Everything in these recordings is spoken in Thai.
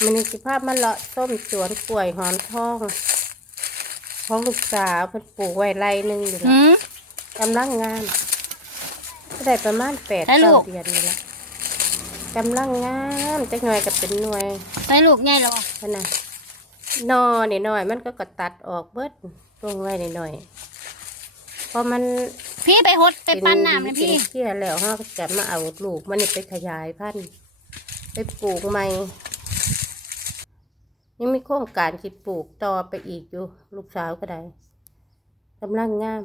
มันมีสิภาพมันเลาะส้มสวนกล้วยหอมทองของลูกสาวเพิ่นปลูกไว้ไรหนึ่งอยู่แล้วหืม กำลังงานก็ได้ประมาณแปดให้ลูเก้าก เดือนนี่ละกำลังงามจักหน่อยก็เป็นหน่วยใส่ลูกใหญ่แล้วบ่พะนะนอนี่หน่อยมันก็กดตัดออกเบิดตรงไว้หน่อยๆพอมันพี่ไปหดไปเป็นปั้นน้ำเลยพี่ เป็นเชี่ยแล้วเราก็จะมาเอาลูกมันนี่ไปขยายพันธุ์ไปปลูกใหม่ ยังมีโครงการที่ปลูกต่อไปอีกอยู่ ลูกสาวก็ได้กำลังงาม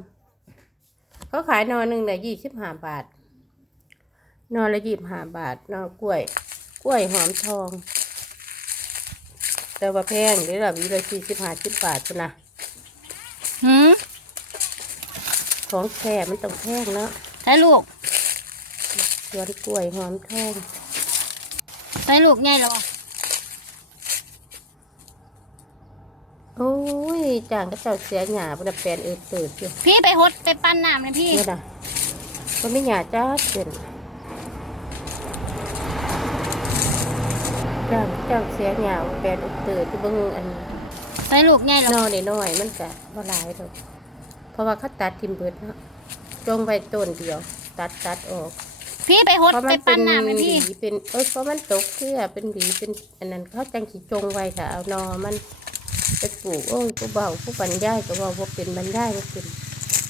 เขาขายหนอหนึ่งเนี่ยยี่สิบห้าบาทหนอละยี่สิบห้าบาทหนอกล้วย กล้วยหอมทอง แต่ว่าแพงเดี๋ยวเราวิเลยสี่สิบห้าสิบบาทพุ่นนะหืมของแค่มันต้องแพงเนาะใส่ลูกสวนกล้วยหอมทองใส่ลูกใหญ่แล้วบ่ โอ้ยจางก็เจ้าเสียหยาเป็นแปลนเออเติดอยู่พี่ไปหดไปปั้นน้ำเลยพี่ นี่นะก็ไม่หยาจ้าเกินจางเจ้าเสียหยาแปลนเออเติดที่เบิ่งอันใส่ลูกใหญ่แล้วนบ่อนี่น้อยมันก็บ่หลายดอกเพราะว่าเขาตัดทิมเบิดเนาะจงไว้ต้นเดียว ตัดตัดออก พี่ไปหดเพราะไปมันเป็ปั้นนน้ำเลยหวีพี่เป็นเออเพราะมันตกเครือเป็นหวีเป็นอันนั้นเขาจังสิจงไว้ค่ะเอานอมัน ไปปลูกโอ้ยผู้เบาผู้บรรยายก็ว่าบ่เป็นบรรยายบ่เป็น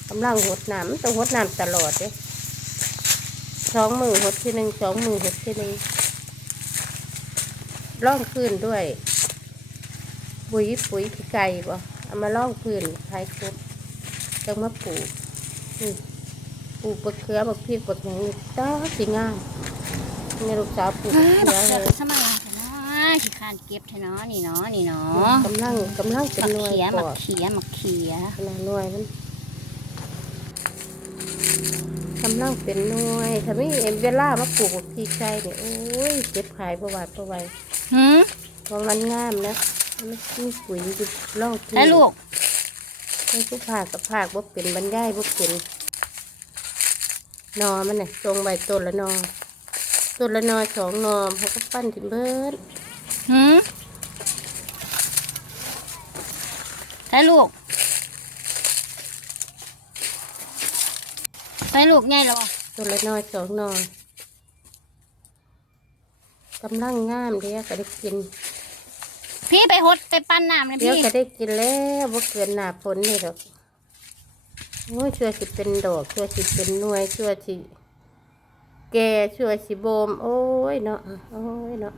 กำลังหดน้ำมันต้องหดน้ำตลอดเด้สองมือหดทีหนึ่งสองมือหดทีหนึ่งล่องพื้นด้วย ปุ๋ยปุ๋ยขี้ไก่บ่เอามาล่องพื้นท้ายครบจังมาปลูกปลูกบักเขือบักพริกบักหยังนี่ตาสิงามนี่ลูกสาวปลูกเขือเลย ขี้คร้านเก็บเถอะเนาะนี่เนาะนี่เนาะกำลังกำลังเป็นมักหน่วยเขียปมัอกดเขียมักเขียขนาดหน่วยมันกำลังเป็นหน่วยถ้าไม่เอ็มเวล่ามาปลูกบักพริกใช่เนี่ยโอ้ยเจ็บขายประวัติประไว้หืมเพราะมันงามนะมันมีปุ๋ยอยู่ล่องพื้นใส่ลูกให้ผู้ภาคกับภาคบ่เป็นบรรยายบ่เป็นนอมันน่ะตรงใบต้นละนอต้นละนอสองนอเขาก็ปั้นถึงเบิด หืม ใส่ลูกใส่ลูกใหญ่แล้วบ่ต้นละนอสองนอกำลังงามเดียวก็ได้กิน พี่ไปหดไปปั้นน้ำเลยเดี๋ยวพี่ก็ได้กินแล้วบ่เกินหน้าฝนนี่ดอกโอ้ยช่วยสิเป็นดอกช่วยสิเป็นหน่วยช่วยสิแก่ช่วยสิโบม โอ้ยเนาะโอ้ยเนาะ